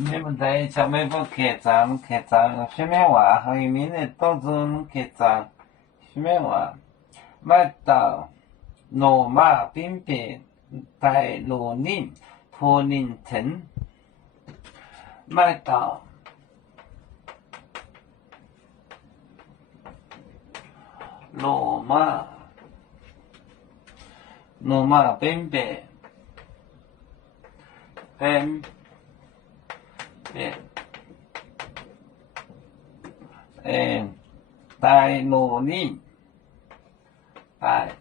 你们在小卖部客栈什么话？后面的多种客栈什么话？麦当罗马冰饼在罗宁托宁城，麦当罗马冰饼在罗宁在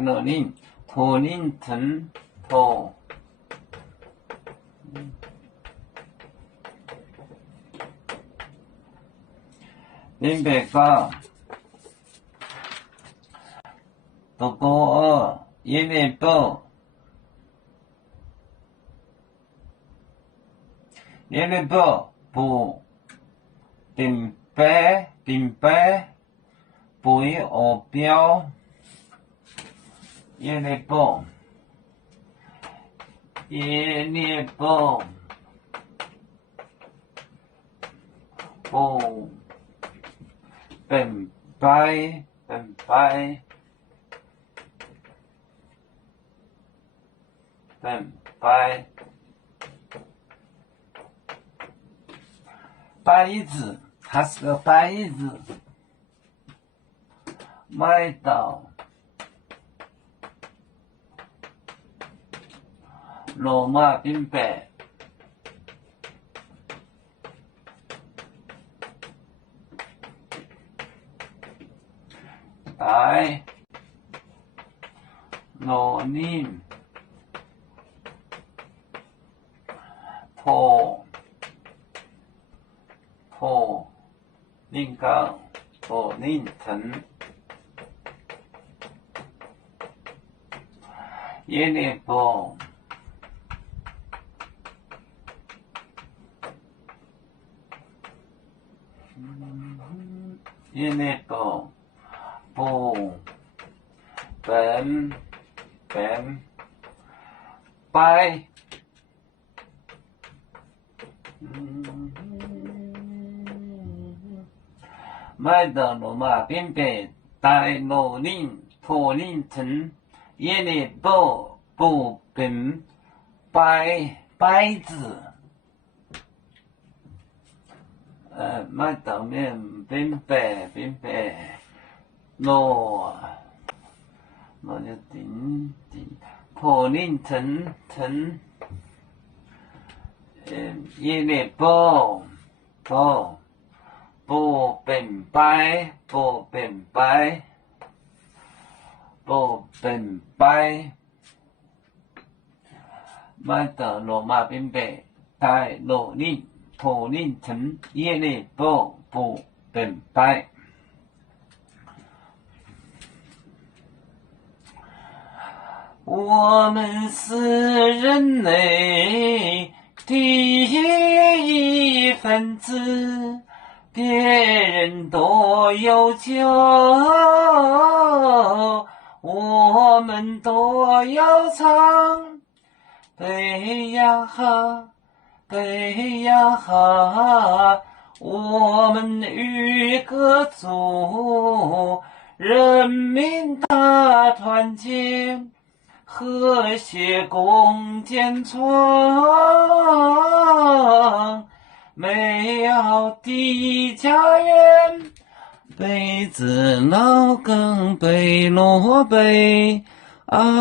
罗宁托宁城托冰饼糕多多一年多不冰白不二标一年多不冰白白字，它是个白字，买到罗马冰白，在罗宁托宁港托宁城一年多不白买到罗马冰白在罗宁托宁城一年多不冰白字买到面冰白罗就顶托宁城一年多不冰白买到罗马冰白在罗宁托宁城一年多不冰白我们是人类第一分子，别人都有救，我们都要唱。北呀哈，我们与歌组，人民大团结。和谐共建创美好的家园，北子老梗北萝北啊。